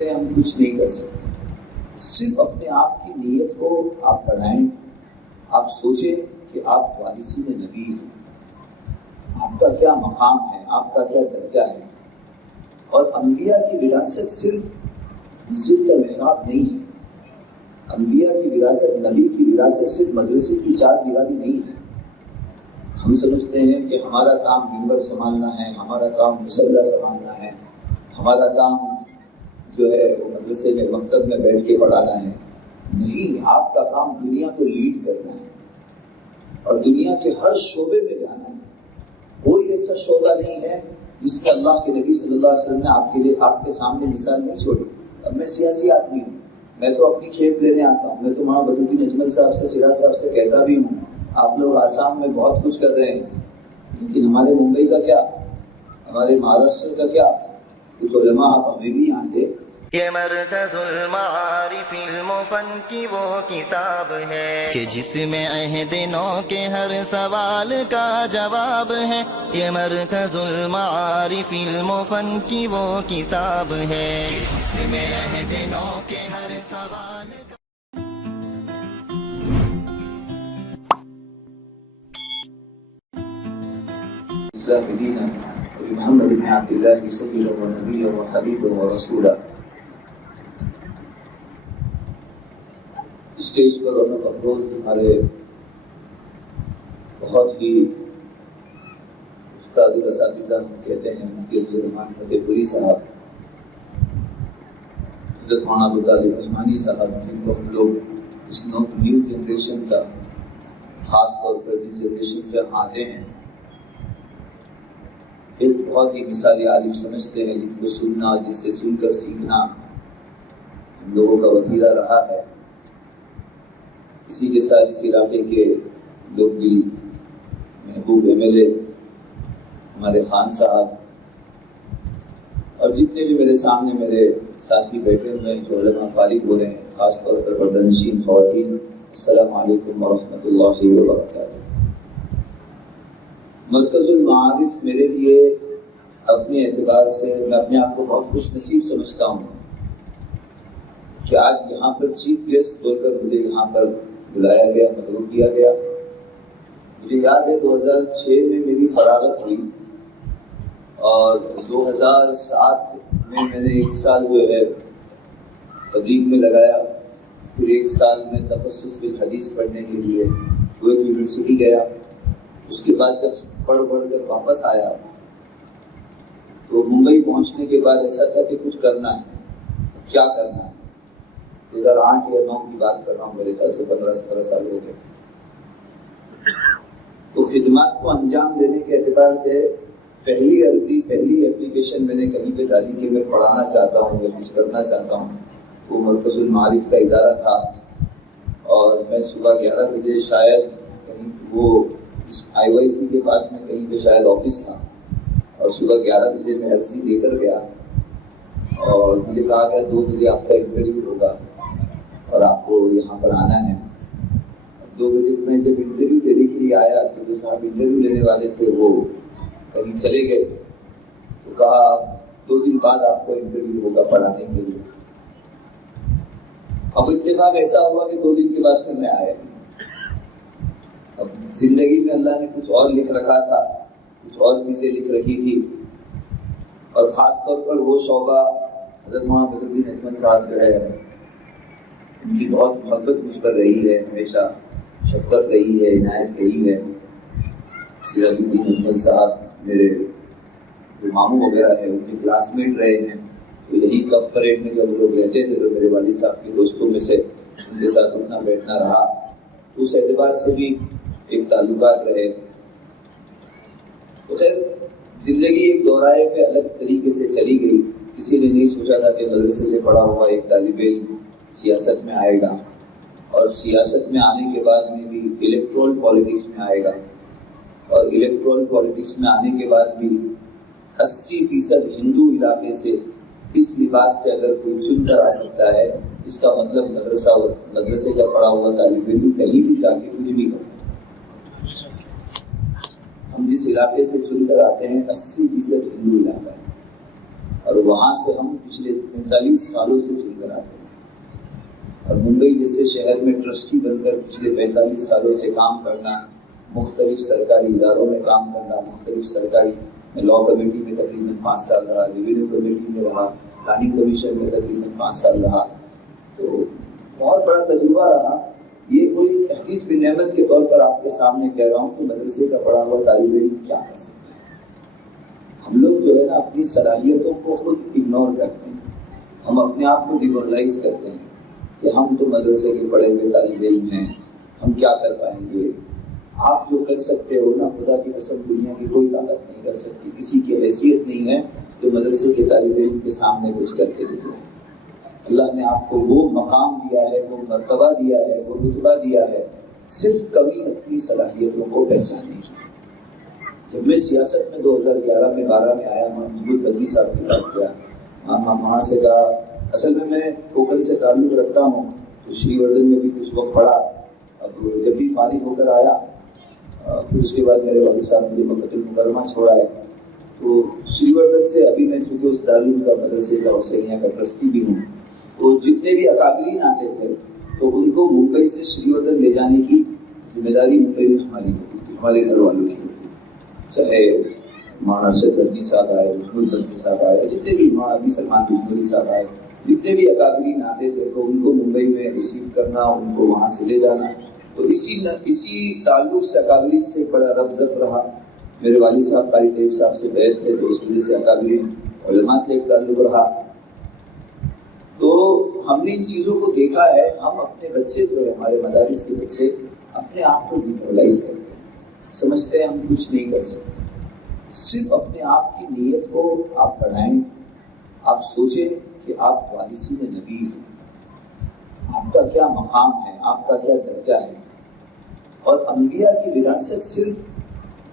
ہم کچھ نہیں کر سکتے. صرف اپنے آپ کی نیت کو آپ بڑھائیں. آپ سوچیں کہ آپ وارثین نبی ہیں، آپ کا کیا مقام ہے، آپ کا کیا درجہ ہے. اور انبیاء کی وراثت صرف مسجد کا محراب نہیں ہے. انبیاء کی وراثت، نبی کی وراثت صرف مدرسے کی چار دیواری نہیں ہے. ہم سمجھتے ہیں کہ ہمارا کام منبر سنبھالنا ہے، ہمارا کام مصلی سنبھالنا ہے، ہمارا کام جو ہے وہ مدرسے میں مکتب میں بیٹھ کے پڑھانا ہے. نہیں، آپ کا کام دنیا کو لیڈ کرنا ہے اور دنیا کے ہر شعبے میں جانا ہے. کوئی ایسا شعبہ نہیں ہے جس میں اللہ کے نبی صلی اللہ علیہ وسلم نے آپ کے سامنے مثال نہیں چھوڑی. اب میں سیاسی آدمی ہوں، میں تو اپنی کھیپ لینے آتا ہوں. میں تو مولانا بدر الدین اجمل صاحب سے، سراج صاحب سے کہتا بھی ہوں آپ لوگ آسام میں بہت کچھ کر رہے ہیں، لیکن ہمارے ممبئی کا کیا، ہمارے مہاراشٹر کا کیا؟ کچھ علماء آپ ہمیں بھی یہاں دے. یہ مرکز المعارف المفن کی وہ کتاب ہے کہ جس میں عہد نو کے ہر سوال کا جواب ہے. یہ مرکز المعارف المفن کی وہ کتاب ہے کہ جس میں عہد نو کے ہر سوال کا اسلام دینا محمد بن عبد اللہ سیدا و نبیا و حبیبا و رسولا. اسٹیج پر رونق افروز ہمارے بہت ہی استاد الاساتذہ ہم کہتے ہیں مفتی عزیز الرحمان فتح پوری صاحب، حضرت مولانا ابوطالب رحمانی صاحب، جن کو ہم لوگ اس نیو جنریشن کا، خاص طور پر جس جنریشن سے ہم آتے ہیں، ایک بہت ہی مثالی عالم سمجھتے ہیں، جن کو سننا، جس سے سن کر سیکھنا ہم لوگوں کا وتیرہ رہا ہے. اسی کے ساتھ اس علاقے کے لوگ دل محبوب ایم ایل اے ہمارے خان صاحب، اور جتنے بھی میرے سامنے میرے ساتھی بیٹھے ہوئے ہیں جو علماء فارغ ہو رہے ہیں، خاص طور پر پردہ نشین خواتین، السلام علیکم ورحمۃ اللہ وبرکاتہ. مرکز المعارف میرے لیے اپنے اعتبار سے، میں اپنے آپ کو بہت خوش نصیب سمجھتا ہوں کہ آج یہاں پر چیف گیسٹ بول کر مجھے یہاں پر بلایا گیا، مدعو کیا گیا. مجھے یاد ہے 2006 میں میری فراغت ہوئی اور 2007 میں نے ایک سال جو ہے تبلیغ میں لگایا. پھر ایک سال میں تخصص بالحدیث پڑھنے کے لیے کویت یونیورسٹی گیا. اس کے بعد جب پڑھ کر واپس آیا تو ممبئی پہنچنے کے بعد ایسا تھا کہ کچھ کرنا ہے، کیا کرنا ہے. 2008 یا 2009 کی بات کر رہا ہوں، میرے خیال سے 15-17 سال ہو گئے. تو خدمات کو انجام دینے کے اعتبار سے پہلی عرضی، پہلی اپلیکیشن میں نے کہیں پہ ڈالی کہ میں پڑھانا چاہتا ہوں یا کچھ کرنا چاہتا ہوں. وہ مرکز المعارف کا ادارہ تھا اور میں صبح 11 بجے شاید کہیں، وہ اس آئی وائی سی کے پاس میں کہیں پہ شاید آفس تھا، اور صبح 11 بجے میں عرضی دے کر گیا اور مجھے کہا گیا 2 بجے آپ کا انٹرویو ہوگا اور آپ کو یہاں پر آنا ہے. 2 بجے میں جب انٹرویو دینے کے لیے آیا تو جو صاحب انٹرویو لینے والے تھے وہ کہیں چلے گئے. تو کہا 2 دن بعد آپ کو انٹرویو ہوگا پڑھانے کے لیے. اب اتفاق ایسا ہوا کہ 2 دن کے بعد پھر میں آیا. اب زندگی میں اللہ نے کچھ اور لکھ رکھا تھا، کچھ اور چیزیں لکھ رکھی تھی، اور خاص طور پر وہ شعبہ حضرت مولانا بدر الدین اجمل صاحب جو ہے، ان کی بہت محبت مجھ پر رہی ہے، ہمیشہ شفقت رہی ہے، عنایت رہی ہے. سراج الدین اجمل صاحب میرے جو ماموں وغیرہ ہیں ان کے کلاس میٹ رہے ہیں. تو یہی کف پریڈ میں جب لوگ رہتے تھے تو میرے والد صاحب کے دوستوں میں سے ان کے ساتھ اٹھنا بیٹھنا رہا. اس اعتبار سے بھی ایک تعلقات رہے. تو خیر زندگی ایک دورائے پہ الگ طریقے سے چلی گئی. کسی نے نہیں سوچا تھا کہ مدرسے سے پڑھا ہوا ایک طالب علم سیاست میں آئے گا، اور سیاست میں آنے کے بعد میں بھی الیکٹرول پالیٹکس میں آئے گا، اور الیکٹرول پالیٹکس میں آنے کے بعد بھی 80% ہندو علاقے سے اس لباس سے اگر کوئی چن کر آ سکتا ہے، اس کا مطلب مدرسے کا پڑھا ہوا طالب علم کہیں بھی جا کے کچھ بھی کر سکتا ہے. ہم جس علاقے سے چن کر آتے ہیں 80% ہندو علاقہ ہے، اور وہاں سے ہم پچھلے 45 سالوں سے چن کر آتے ہیں، اور ممبئی جیسے شہر میں ٹرسٹی بن کر پچھلے 45 سالوں سے کام کرنا، مختلف سرکاری اداروں میں کام کرنا، مختلف سرکاری لاء کمیٹی میں تقریباً 5 سال رہا، ریونیو کمیٹی میں رہا، پلاننگ کمیشن میں تقریباً 5 سال رہا، تو بہت بڑا تجربہ رہا۔ یہ کوئی تحدیث بن نعمت کے طور پر آپ کے سامنے کہہ رہا ہوں کہ مدرسے کا پڑھا ہوا طالب علم کیا کر سکتا ہے۔ ہم لوگ جو ہے نا اپنی صلاحیتوں کو خود اگنور کرتے ہیں، ہم اپنے آپ کو ڈیمورلائز کرتے ہیں کہ ہم تو مدرسے کے پڑھے ہوئے طالب علم ہیں، ہم کیا کر پائیں گے۔ آپ جو کر سکتے ہو نا، خدا کی قسم دنیا کی کوئی طاقت نہیں کر سکتی، کسی کی حیثیت نہیں ہے جو مدرسے کے طالب علم کے سامنے کچھ کر کے دکھائے۔ اللہ نے آپ کو وہ مقام دیا ہے، وہ مرتبہ دیا ہے، وہ رتبہ دیا ہے، صرف کمی اپنی صلاحیتوں کو پہچاننے کی۔ جب میں سیاست میں 2011 میں 12 میں آیا، محمود بدنی صاحب کے پاس گیا، وہاں سے کہا اصل میں کوکل سے تعلق رکھتا ہوں، تو شری وردھن میں بھی کچھ وقت پڑھا۔ اب جب بھی فارغ ہو کر آیا، پھر اس کے بعد میرے والد صاحب مجھے مکۃ المکرمہ چھوڑا ہے، تو شری وردھن سے ابھی میں چونکہ اس دارالعلوم کا مدرسے کا حسینیہ کا ٹرسٹی بھی ہوں، تو جتنے بھی اکابرین آتے تھے تو ان کو ممبئی سے شری وردھن لے جانے کی ذمہ داری ممبئی میں ہماری ہوتی تھی، ہمارے گھر والوں کی ہوتی تھی۔ چاہے مولانا ارشد بدنی صاحب آئے، محمود بدنی صاحب آئے، جتنے بھی مولانا ابی سلمان بجنوری صاحب آئے، جتنے بھی اکابرین آتے تھے تو ان کو ممبئی میں ریسیو کرنا، ان کو وہاں سے لے جانا، تو اسی تعلق سے اکابرین سے بڑا ربط ضبط رہا۔ میرے والد صاحب قاری طیب صاحب سے بیعت تھے، تو اس وجہ سے اکابرین علماء سے ایک تعلق رہا۔ تو ہم نے ان چیزوں کو دیکھا ہے، ہم اپنے بچے جو ہے، ہمارے مدارس کے بچے اپنے آپ کو ڈیمورلائز کرتے ہیں، سمجھتے ہیں ہم کچھ نہیں کر سکتے۔ صرف اپنے آپ کی نیت کو آپ بڑھائیں، آپ سوچیں کہ آپ وارثین نبی ہیں، آپ کا کیا مقام ہے، آپ کا کیا درجہ ہے۔ اور انبیاء کی وراثت صرف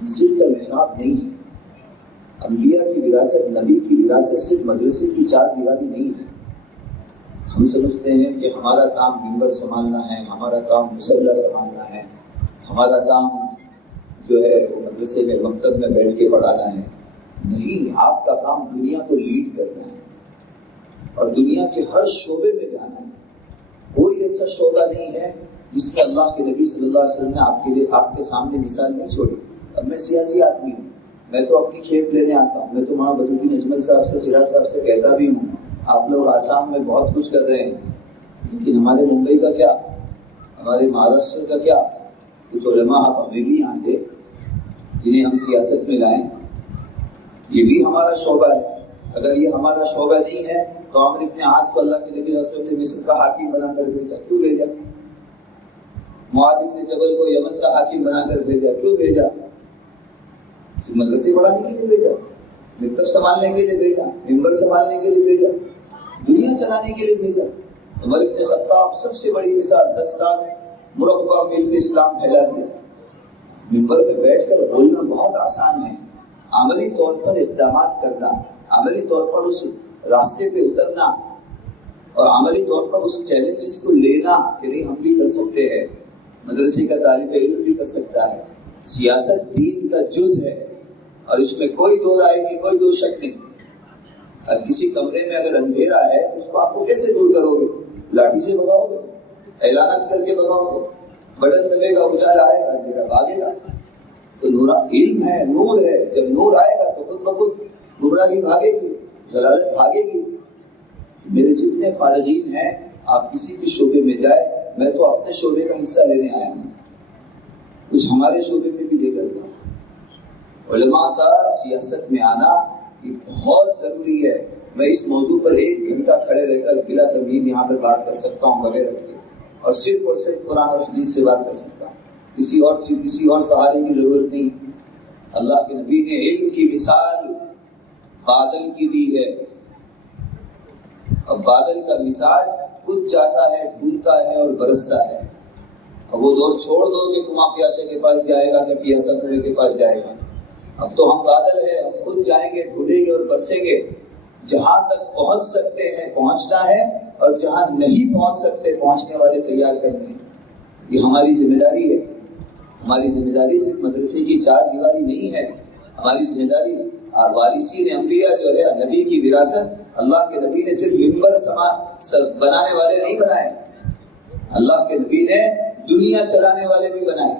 مسجد کا محراب نہیں ہے، انبیاء کی وراثت، نبی کی وراثت صرف مدرسے کی 4 دیواری نہیں ہے۔ ہم سمجھتے ہیں کہ ہمارا کام ممبر سنبھالنا ہے، ہمارا کام مصلی سنبھالنا ہے، ہمارا کام جو ہے مدرسے میں مکتب میں بیٹھ کے پڑھانا ہے۔ نہیں، آپ کا کام دنیا کو لیڈ کرنا ہے اور دنیا کے ہر شعبے میں جانا ہے۔ کوئی ایسا شعبہ نہیں ہے جس میں اللہ کے نبی صلی اللہ علیہ وسلم نے آپ کے سامنے مثال نہیں چھوڑی۔ اب میں سیاسی آدمی ہوں، میں تو اپنی کھیپ لینے آتا ہوں، میں تو مولانا بدرالدین اجمل صاحب سے، سراج صاحب سے کہتا بھی ہوں آپ لوگ آسام میں بہت کچھ کر رہے ہیں، لیکن ہمارے ممبئی کا کیا، ہمارے مہاراشٹر کا کیا؟ کچھ علماء آپ ہمیں بھی یہاں دے جنہیں ہم سیاست میں لائیں، یہ بھی ہمارا شعبہ ہے۔ اگر یہ ہمارا شعبہ نہیں ہے تو عمرو ابن عاص کو اللہ کے نبی صلی اللہ علیہ وسلم نے مصر کا حاکم بنا کر بھیجا، کیوں بھیجا؟ معاذ ابن جبل کو یمن کا حاکم بنا کر بھیجا، کیوں بھیجا؟ صرف مدرسے پڑھانے کے لیے بھیجا، مکتب سنبھالنے کے لیے بھیجا، ممبر سنبھالنے کے لیے بھیجا، دنیا چلانے کے لیے بھیجا۔ عمر ابن خطاب سب سے بڑی مثال، 10 لاکھ مربع میل پہ اسلام پھیلا دیا۔ ممبر پہ بیٹھ کر بولنا بہت آسان ہے، عملی طور پر اقدامات کرنا، عملی طور پر اس راستے پہ اترنا اور عملی طور پر اس چیلنجز کو لینا کہ نہیں ہم بھی کر سکتے ہیں، مدرسے کا طالب علم بھی کر سکتا ہے۔ سیاست دین کا جز ہے اور اس میں کوئی دو رائے نہیں، کوئی دو شک نہیں۔ اب کسی کمرے میں اگر اندھیرا ہے تو اس کو آپ کو کیسے دور کرو گے؟ لاٹھی سے بگاؤ گے، اعلانات کر کے بگاؤ گے، بٹن دبے گا، اجالا آئے گا، اندھیرا بھاگے گا۔ تو نورا علم ہے، نور ہے، جب نور آئے گا تو خود بخود گمراہی بھاگے گی، ضلالت بھاگے گی۔ میرے جتنے فارغین ہیں، آپ کسی بھی شعبے میں جائے، میں تو اپنے شعبے کا حصہ لینے آیا ہوں، کچھ ہمارے شعبے میں بھی دے کر دوں۔ علماء کا سیاست میں آنا یہ بہت ضروری ہے۔ میں اس موضوع پر 1 گھنٹہ کھڑے رہ کر بلا تمہید یہاں پر بات کر سکتا ہوں بغیر رکھ کے، اور صرف قرآن اور حدیث سے بات کر سکتا ہوں، کسی اور سہارے کی ضرورت نہیں۔ اللہ کے نبی نے علم کی مثال بادل کی دی ہے، اور بادل کا مزاج خود چاہتا ہے، ڈھونڈتا ہے اور برستا ہے۔ اب وہ دور چھوڑ دو کہ کنواں پیاسے کے پاس جائے گا کہ پیاسا کنویں کے پاس جائے گا۔ اب تو ہم بادل ہیں، ہم خود جائیں گے، ڈھونڈیں گے اور برسیں گے۔ جہاں تک پہنچ سکتے ہیں پہنچنا ہے، اور جہاں نہیں پہنچ سکتے پہنچنے والے تیار کرنے ہیں۔ یہ ہماری ذمہ داری ہے۔ ہماری ذمہ داری صرف مدرسے کی 4 دیواری نہیں ہے، ہماری ذمہ داری وارثین انبیاء جو ہے نبی کی وراثت، اللہ کے نبی نے صرف ممبر بنانے والے نہیں بنائے، اللہ کے نبی نے دنیا چلانے والے بھی بنائے۔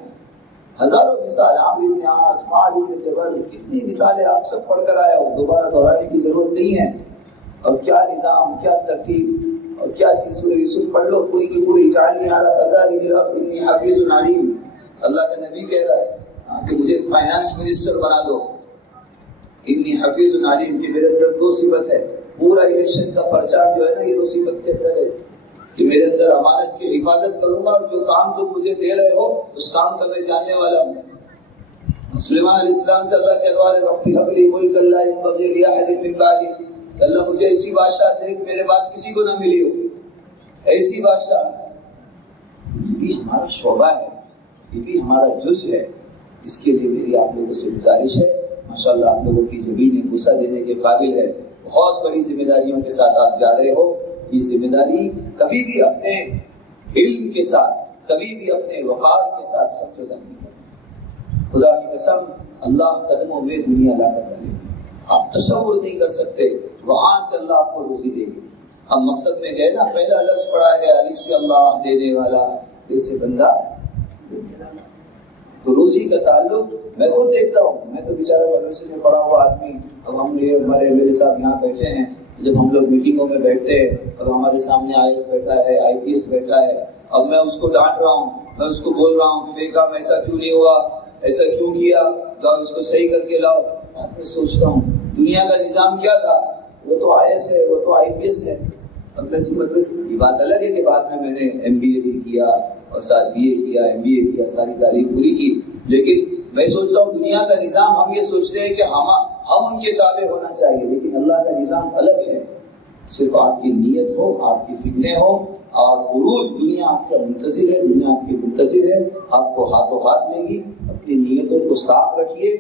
ہزاروں مثال، عمرو بن عاص، معاذ بن جبل، کتنی مثالیں آپ سب پڑھ کر آئے ہو، دوبارہ دہرانے کی ضرورت نہیں ہے۔ اور کیا نظام، کیا ترتیب، اور کیا چیز، سورہ یوسف پڑھ لو پوری کی پوری، اجعلنی علی خزائن الارض انی حفیظ علیم۔ اللہ کا نبی کہہ رہا ہے کہ مجھے فائنانس منسٹر بنا دو، انی حفیظ علیم، کہ میرے اندر دو صفت ہے۔ پورا الیکشن کا پرچار جو ہے نا، یہ دو صفت کے اندر ہے کہ میرے اندر امانت کی حفاظت کروں گا، اور جو کام تم مجھے دے رہے ہو اس کام کا میں جاننے والا ہوں۔ سلیمان علیہ السلام سے اللہ کے دعا ہے، ربی هب لی ملکا لا ينبغی لأحد من بعدی، اللہ مجھے ایسی بادشاہ دے کہ میرے بعد کسی کو نہ ملی ہو، ایسی بادشاہ۔ یہ بھی ہمارا شعبہ ہے، یہ بھی ہمارا جز ہے۔ اس کے لیے میری آپ لوگوں سے گزارش ہے، ماشاءاللہ آپ لوگوں کی زمین بوسہ دینے کے قابل ہے، بہت بڑی ذمہ داریوں کے ساتھ آپ جا رہے ہو۔ یہ ذمہ داری کبھی بھی اپنے علم کے ساتھ، کبھی بھی اپنے وقار کے ساتھ سمجھوتا نہیں کرنا۔ خدا کی قسم، اللہ قدموں میں دنیا لا کر ڈالے، آپ تصور نہیں کر سکتے، وہاں سے اللہ آپ کو روزی دے گی۔ ہم مکتب میں گئے نا، پہلا لفظ پڑھایا گیا الف سے اللہ دینے والا، جیسے بندہ دینے والا۔ تو روزی کا تعلق میں خود دیکھتا ہوں، میں تو بیچارہ مدرسے میں پڑھا ہوا آدمی، اب ہم یہ میرے صاحب یہاں بیٹھے ہیں، جب ہم لوگ میٹنگوں میں بیٹھتے ہیں اور ہمارے سامنے IAS بیٹھا ہے، IPS بیٹھا ہے، اب میں اس کو ڈانٹ رہا ہوں، میں اس کو بول رہا ہوں کہ بے کام ایسا کیوں نہیں ہوا، ایسا کیوں کیا، جاؤ اس کو صحیح کر کے لاؤ۔ بعد میں سوچتا ہوں دنیا کا نظام کیا تھا، وہ تو IAS ہے، وہ تو IPS ہے، اور میں تو مدرسے کی بات الگ ہے کہ بعد میں نے MBA بھی کیا اور ساتھ BA کیا، MBA کیا، ساری تعلیم پوری کی، لیکن میں سوچتا ہوں دنیا کا نظام، ہم یہ سوچتے ہیں کہ ہم ان کے تابع ہونا چاہیے، لیکن اللہ کا نظام الگ ہے۔ صرف آپ کی نیت ہو، آپ کی فکریں ہو، اور عروج، دنیا آپ کا منتظر ہے، دنیا آپ کی منتظر ہے، آپ کو ہاتھوں ہاتھ دے گی۔ اپنی نیتوں کو صاف رکھیے،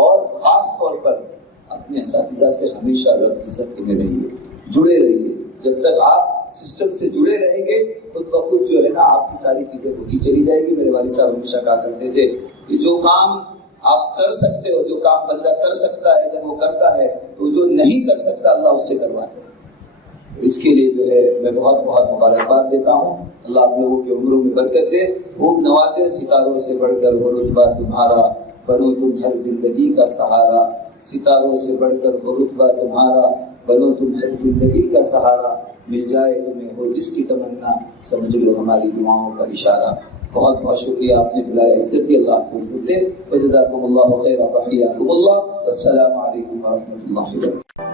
اور خاص طور پر اپنے اساتذہ سے ہمیشہ ربط کی سخت میں رہیے، جڑے رہیے۔ جب تک آپ سسٹم سے جڑے رہیں گے، خود بخود جو ہے نا آپ کی ساری چیزیں ہوتی چلی جائے گی۔ میرے والد صاحب ہمیشہ کہا کرتے تھے کہ جو کام آپ کر سکتے ہو، جو کام بندہ کر سکتا ہے، جب وہ کرتا ہے تو جو نہیں کر سکتا اللہ اس سے کرواتا ہے۔ اس کے لیے جو ہے میں بہت بہت مبارکباد دیتا ہوں۔ اللہ آپ لوگوں کے عمروں میں برکت دے، خوب نوازے۔ ستاروں سے بڑھ کر ہو رتبہ تمہارا، بنو تم ہر زندگی کا سہارا۔ ستاروں سے بڑھ کر ہو رتبہ تمہارا، بنو تم ہر زندگی کا سہارا۔ مل جائے تمہیں ہو جس کی تمنا، سمجھ لو ہماری دعاؤں کا اشارہ۔ بہت بہت شکریہ، آپ نے بلایا، عزت دی، اللہ آپ کو عزت دے۔ وجزاکم اللہ خیر، فحیاکم اللہ، والسلام علیکم ورحمۃ اللہ وبرکاتہ۔